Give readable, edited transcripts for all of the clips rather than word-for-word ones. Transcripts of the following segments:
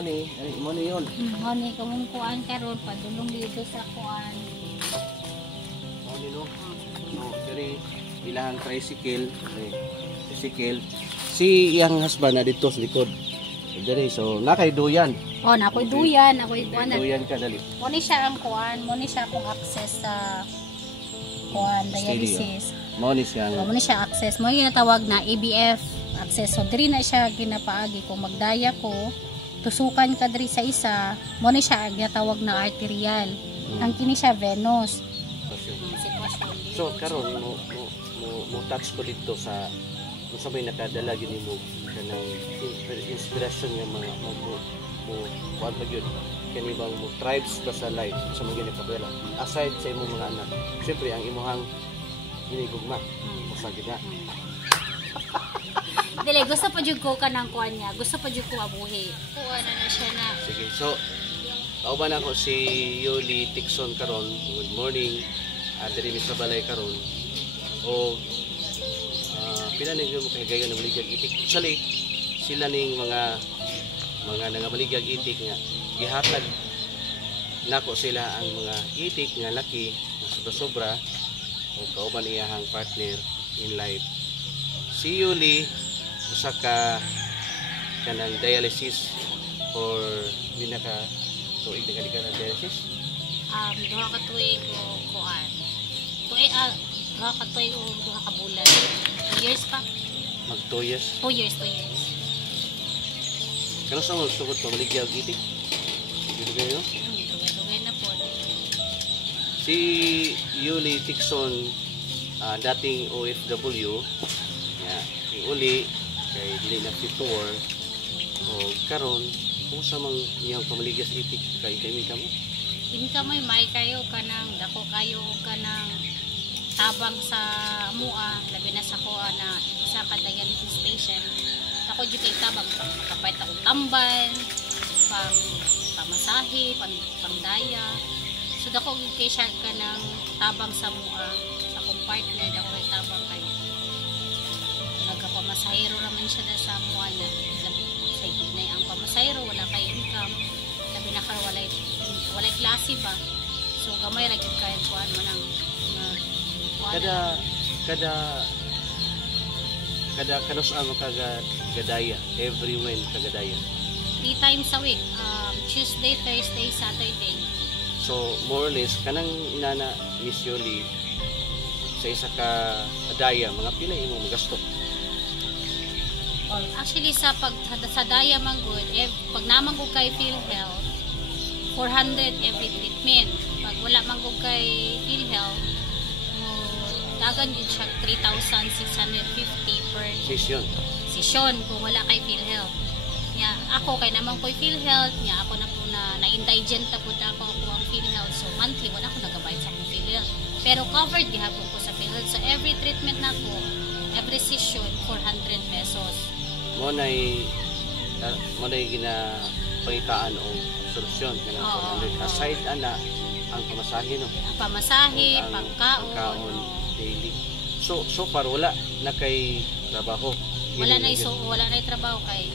mo ni yun. Mo ni kamong kuan karon padulong dito sa kuan. Mo ni no. No, diri ilahang tricycle. Si iyang husband na dito sa likod. Diri so nakay duyan. Oh, nakoy duyan, nakoy kuan. Duyan ka dali. Mo ni siya ang kuan, mo ni siya akong access sa kuan dialysis. Mo ni siya. Mo ni siya access. Mo ginatawag na ABF access. So diri na siya ginapaagi kung magdaya ko, tusukan ka diri sa isa, mo ni siya ginatawag na arterial. Ang kini siya venous. Sitwasyon. So karon mo touch ko dito sa kung sa may nakadala gini mo kanang inspiration nga mga mo kuan ba gyud kani bang mo tribes ba sa life sa mga ginapabela aside sa imong mga anak syempre ang imuhang ginigugma sa gina. Dili gusto pa jud ko kanang kuan niya, gusto pa jud ko mabuhi. Kuan na siya na. Sige, so kauban ako si Yoli Tikson karon. Good morning. Diri mi sa balay karon. O pila ninyo mo kay gayon na maligag itik. Actually, sila ning mga nangamaligag itik nga gihatag nako sila ang mga itik nga laki na sobra o kauban iyahang partner in life. Si Yuli usa ka kanang dialysis or hindi na ka tuig na ka ng dialysis? Duha ka tuig o kuan. Duha ka tuig o duha ka bulan. 2 years pa? Mag 2 years? 2 years. Kano sa mga sukot pa maligyaw itik? Dugay no? Dugay na po. Si Yuli Tikson dating OFW si Uli kay dili na tour o karon kung sa mga iyang pamaligas itik kay kamo Kini ka may kayo kanang dako kayo kanang tabang sa mua labi na sa kuha na isa ka dialysis patient ako jud kay tabang makapait ako tamban pamasahe pangdaya so dako gid kay siya kanang tabang sa mua sa akong partner dako kay tabang kay nagpamasahero naman siya da sa mua na sa na ang pamasahero wala kay income labi na karon walay klase ba so gamay ra gyud kay kuan man ang kada kanos ang kagadaya every when kagadaya 3 times a week Tuesday, Thursday, Saturday so more or less kanang inana Miss Yoli sa isa ka daya mga pila imong magasto actually sa daya man good pag naman ko kay PhilHealth 400 every treatment pag wala man ko kay PhilHealth dagan yun siya 3,650 per session kung wala kay PhilHealth. Ako kay naman ko'y PhilHealth, ako na po na-indigent na po ako ang PhilHealth. So monthly, wala ko nagabayad sa akong PhilHealth. Pero covered gihapon ko sa PhilHealth. So every treatment na ko, every session, 400 pesos. Mo na'y ginapangitaan o solusyon. Aside ana, ang pamasahe no? Ang pamasahe, pangkaon. Daily. So far wala na kay trabaho. Wala na trabaho kay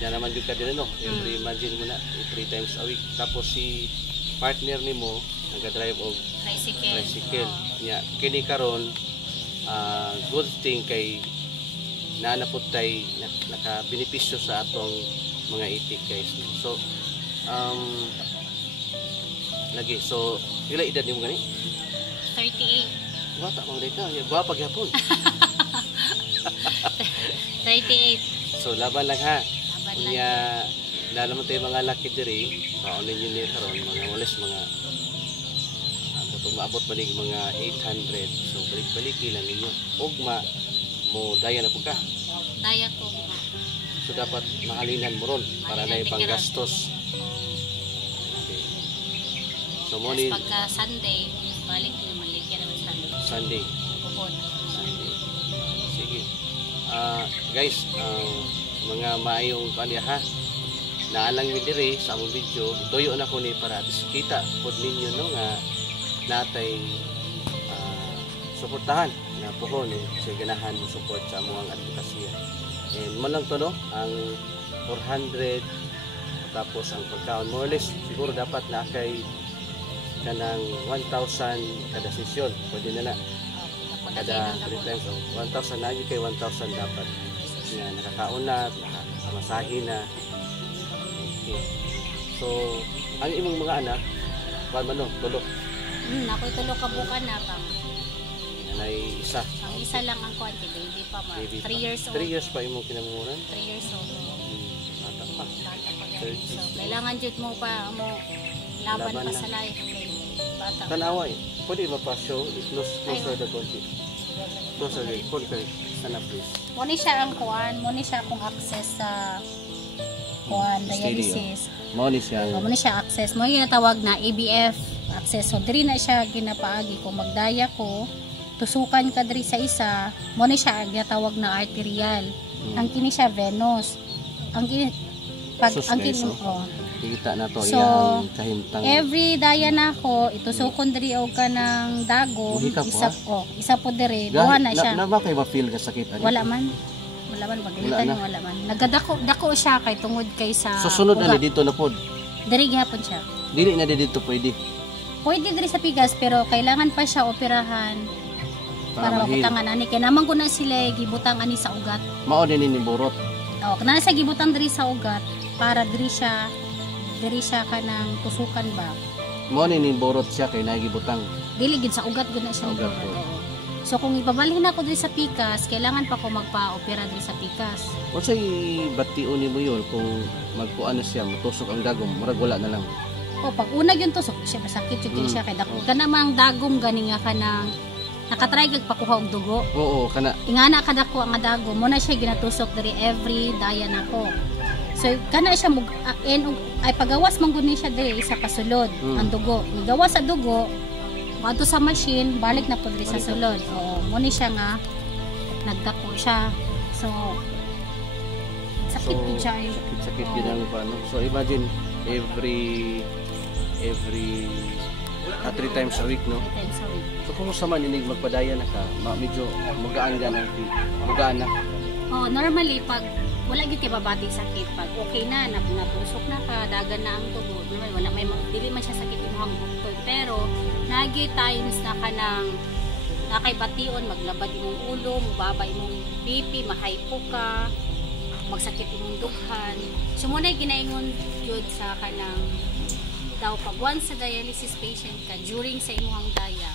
na naman jud ka din no. Every imagine mo na 3 times a week tapos si partner nimo naga-drive og tricycle. Kini karon good thing kay naanapod tay naka-benepisyo sa atong mga itik guys. So lagi so ila edad nimo gani? 38. Bata mo dito, guwapa gyapon. 38. So laban lang ha. Unya nalaman tayo mga laki diri, paunin niyo ni karon mga walis mga maabot balik mga 800. So balik-balik lang ninyo. Ugma mo daya na pud ka. Daya ko. So dapat mahalinan mo ron para na ibang gastos. Okay. So mo ni pagka Sunday balik naman ligyan naman Sunday. Sige. Guys, mga maayong kanya ha. Naalang mi diri sa among video. Ituyo na ko ni para at least kita pod ninyo no nga natay suportahan na pohon sa ganahan mo support sa among advokasya. And man lang to no ang 400 tapos ang pagkaon more or less siguro dapat na kay kanang 1,000 kada sesyon pwede na kada 3 times o 1,000 na kay 1,000 dapat na nakakaon na nakamasahe na. Okay. So ang imong mga anak paano tulo Ako itulo ka bukan na bang. nanay isa Ang isa lang ang kuwanti, baby pa ma. 3 years old. 3 years pa imong kinamunguran 3 years old. bata pa Bata pa yan. 30. So, kailangan jud mo pa mo laban Laban pa na. sa life kay bata. tanawa pwede mapa-show closer the konti closer the konti sana please Mo ni siya ang kuan, mo ni siya akong access sa kuan dialysis. mo ni siya Mo ni siya access. Mo yung natawag na ABF access. So diri na siya ginapaagi kung magdaya ko tusukan ka diri sa isa, mo ni siya ginatawag na arterial. Ang kini siya venous. Ang kini pag Sus, ang guys, kini oh. Kita na to So, iyang kahimtang every daya na ako itusukon diri og kanang dago Buhi ka po, isa isa po diri Ga- buha na siya. na ba kay ma-feel ka sakit ani? Wala man Wala pagalitan na. yung wala man. Nagdako siya kay tungod kay sa So sunod na ugat. dito na pod. Diri gyapon siya. Dili na dito pwede Pwede diri sa Pigas pero kailangan pa siya operahan para mahil. mabutangan ani kay naman ko na sila gibutang ani sa ugat. Mao din ni borot. O kana sa gibutang diri sa ugat para diri siya kanang tusukan ba. Mao ni borot siya kay nagibutang. Dili gid sa ugat gud na siya Ugat, gibutang. oo. Oo. So kung ipabalhin ako diri sa Pikas, kailangan pa ko magpa-opera diri sa Pikas. Unsay bation nimo yon kung magkuan na siya matusok ang dagom murag wala na lang. O pag unag yung tusok, siya masakit yung siya kay dako. Kana mang dagom gani nga kanang nakatry kag pakuha og dugo. Oo kana Ingana kada ko ang dagom mo na siya ginatusok diri every daya nako. So kana siya ay pagawas man gud ni siya diri sa pasulod ang dugo. Igawas sa dugo, adto sa machine, balik na po diri sa sulod. Oo, mo ni siya nga nagdako siya. So sakit gid siya. sakit yun ang paano. So imagine every 3 times a week no. Sorry. So kumusta man inig magpadaya na ka, medyo magaan gan ang magaan na. Oh, normally pag wala gyud kay babati sakit pag okay na natusok na ka dagan na ang dugo normal wala may dili man siya sakit imong buktod pero nagi times na kanang nakay bation maglabad imong ulo mubaba imong BP mahaypo ka magsakit imong dughan so mo na ginaingon gyud sa kanang daw pag once sa dialysis patient ka during sa imong daya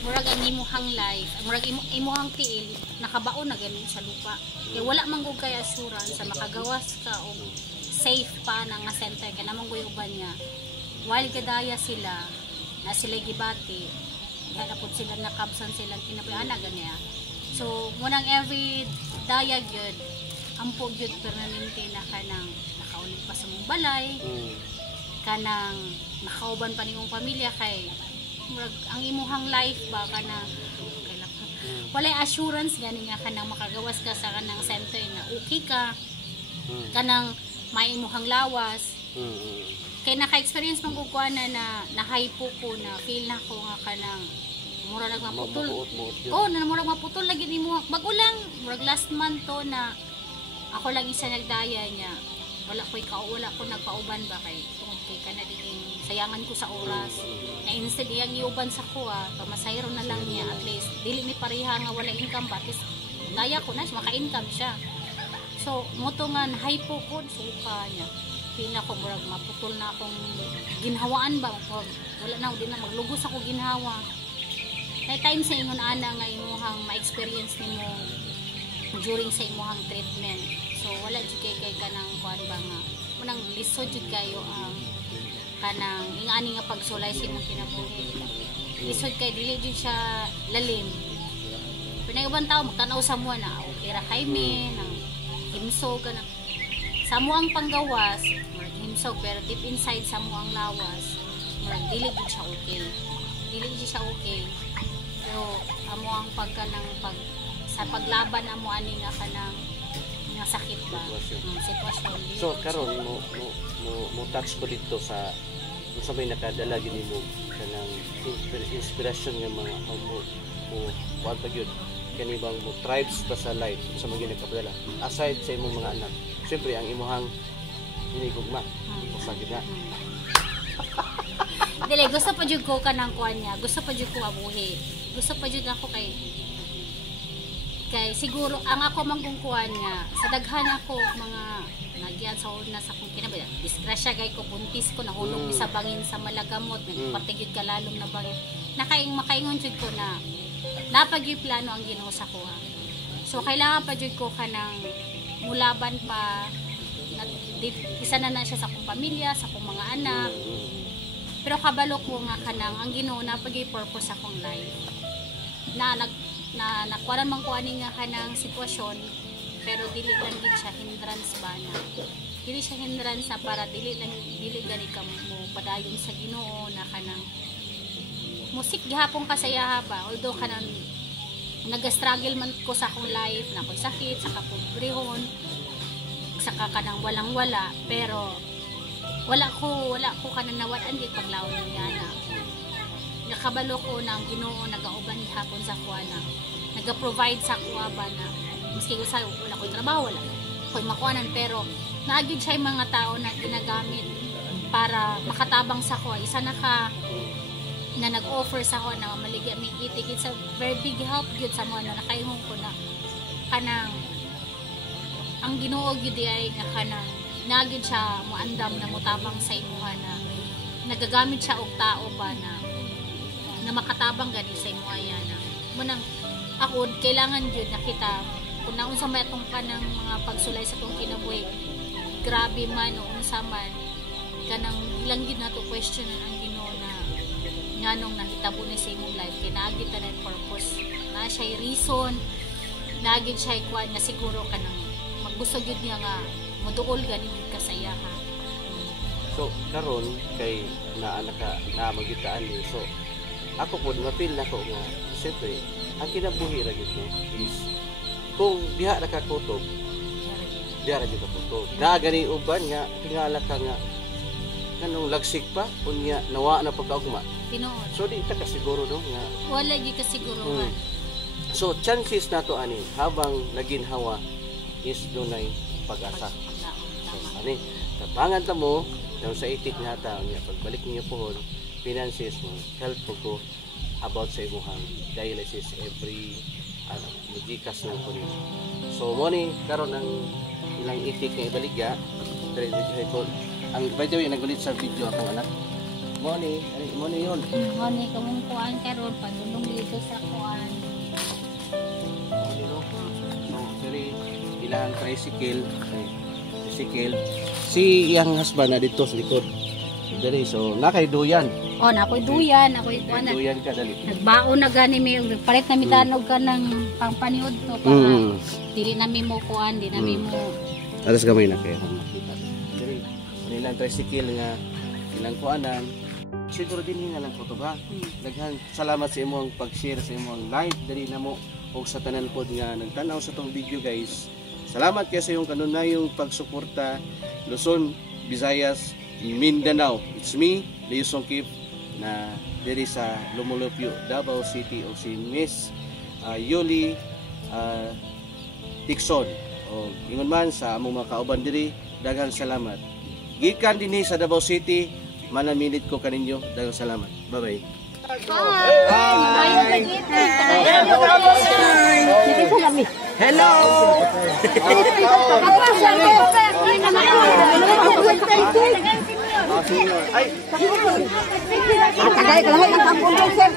murag ang imuhang life murag imuhang tiil nakabaon na ganin sa lupa kaya wala man gud kay assurance sa makagawas ka o safe pa na nga center kaya naman gud uban niya while gadaya sila na sila gibati hanapod sila nakabsan silang kinabuhi ganiya so munang every daya gyud ampo gyud permanente na kanang nakaulit pa sa mong balay kanang makauban pa nimong pamilya kay murag ang imuhang life ba kana walay assurance gani nga kanang makagawas ka sa kanang center nga okay ka kanang may imuhang lawas kay naka-experience man ko na na-hypo ko na feel na ko nga kanang mura lang maputol na murag maputol lagi nimo bago lang murag last month to na ako lang isa nagdaya niya wala ko nagpauban ba kay tungod kay kana diging sayangan ko sa oras na instead iyang iuban sa kuha pamasayro na lang niya at least dili mi pareha nga wala income ba at least daya ko na maka-income siya so moto nga hypo ko suka niya pina ko murag maputol na akong ginhawaan ba wala na din na maglugos ako ginhawa na time sa ingon ana nga imuhang ma-experience nimo during sa imuhang treatment so wala jud kay kanang kuan ba nga munang lisod jud kayo ang kanang ingani nga pagsulay sa imong kinabuhi lisod kay dili jud siya lalim pinay ubang tao magtanaw sa mo na okay ra kay me nang himsog ka na sa mo ang panggawas murag himsog pero deep inside sa mo ang lawas murag dili jud siya okay pero amo ang pagkanang sa paglaban amo ani nga kanang nga sakit ba sitwasyon So karon mo touch ko dito sa may nakadala gini mo kanang inspiration nga mga mo kuan pa gyud kani bang mo tribes ba sa life sa mga ginakapadala aside sa imong mga anak siyempre ang imuhang hinigugma. Usagid na. Dili, gusto pa jud ko kanang kuan niya. Gusto pa jud ko abuhi. Gusto pa jud ako kay siguro ang ako manggungkuhan nga sa daghan ako mga nagyan sa una sa kung kinabay disgrasya gay ko buntis ko nahulog sa bangin sa malagamot nagpatigid ka lalong na bangin makaingon jud ko na napag plano ang Ginoo sa kuha. So kailangan pa jud ko kanang mulaban pa na, isa na siya sa akong pamilya, sa akong mga anak. Pero kabalo ko nga kanang ang Ginoo napag-purpose akong life. Na nakuha man ko ani nga kanang sitwasyon, pero dili lang gid siya hindrance ba na. Dili siya hindrance para dili gani ka mo padayon sa Ginoo na kanang musik gihapon kasaya ba. Although kanang nag-struggle man ko sa akong life, na ako'y sakit, sa kapobrehon, sa kanang walang-wala, pero wala ko kanang nawaan di paglawon niya na nakabalo ko na ang Ginoo nagauban hapon sa kuha na naga-provide sa kuha ba na maski wala ko'y trabaho, wala ko'y makuhanan, pero naagid siya yung mga tao na ginagamit para makatabang sa kuha. Isa na nag-offer sa kuha na maligya may itik. It's a very big help yun sa mga na nakaingon ko na kanang ang Ginoo gid ay nga kanang nagid siya muandam na mutabang sa imuha na nagagamit siya og tao ba na makatabang gani sa imuha na munang ako kailangan jud nakita kung naunsa may atong kanang mga pagsulay sa tong kinabuhi grabe man o unsa man kanang ilang gid nato question ang Ginoo na nganong nahitabo ni sa imong life kay naagid ta na purpose na siya reason naagid siya kuan nga siguro kanang maggusto jud niya nga moduol gani gid kasayaha. So karon kay naa magitaan ni so ako po mapil nako nga siyempre ang kinabuhi ra gid is kung diha ra ka kutob diha ra gid ka kutob na gani uban nga tingala ka nga kanong lagsik pa unya nawa na pagkaugma tinuod so di ta ka siguro no nga wala gid ka siguro so chances nato ani habang naginhawa is dunay pag-asa. So, ani tabangan ta mo daw sa itik nga ta unya pagbalik niyo pohon finances mo help ko about sa imuhang dialysis every mujikas ng kunin. So mo ni karon ang ilang itik nga ibaligya dire ko ang by the way nagulit sa video ako anak mo ni yun mo ni kamong kuan karon padulong dito sa kuan so dire ilang tricycle si iyang husband na dito sa likod dire so nakay duyan nakoy duyan ako'y kuan duyan ka dali nagbaon na gani mi palit na mitanog ka ng pangpaniod to para dili na mi mo kuan di na mi mo alas gamay na kayo makita dire nilang tricycle nga ilang kuanan siguro din nga lang kutob ha daghan salamat sa imong pag-share sa imong live dali na mo og sa tanan pod nga nagtan-aw sa tong video guys. Salamat kayo sa iyong kanunayong pagsuporta Luzon, Visayas, Mindanao. It's me, Leo Songkip na diri sa Lumulupyo, Davao City o si Miss Yoli Tikson. O ingon man sa among mga kauban diri, daghang salamat. Gikan dinhi sa Davao City, manaminit ko kaninyo. Daghang salamat. Bye-bye. Hello. Tagay ka lang ang kampung sir.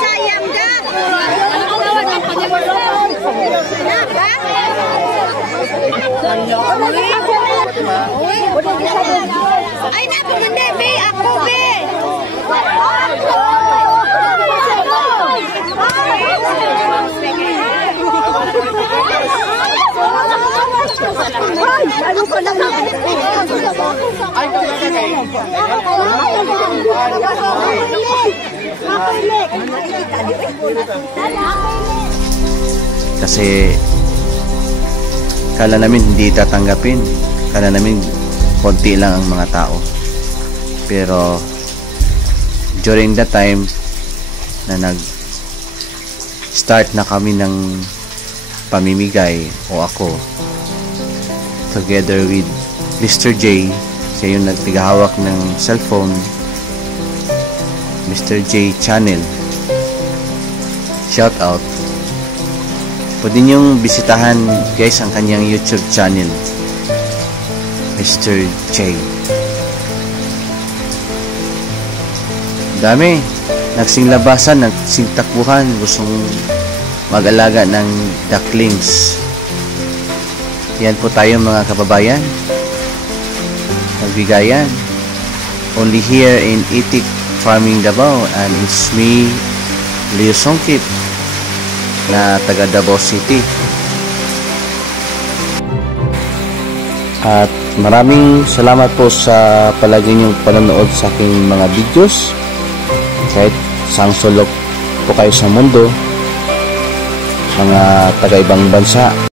Sayang dah. Ay na pamande be ako be. Ano pa lang ay kasi kala namin hindi tatanggapin, kala namin konti lang ang mga tao, pero during that time na start na kami ng pamimigay, o ako together with Mr. J, siya yung nagtigahawak ng cellphone, Mr. J Channel, shout out. Pwede niyong bisitahan guys ang kanyang YouTube channel, Mr. J. Dami nagsing labasan, nagsing takbuhan, gustong mag-alaga ng ducklings. Yan po tayo mga kababayan, nagbigayan only here in Itik Farming Davao, and it's me, Leo Songkip, na taga Davao City. At maraming salamat po sa palagi niyong panonood sa aking mga videos. Kahit sang sulok po kayo sa mundo, mga taga ibang bansa,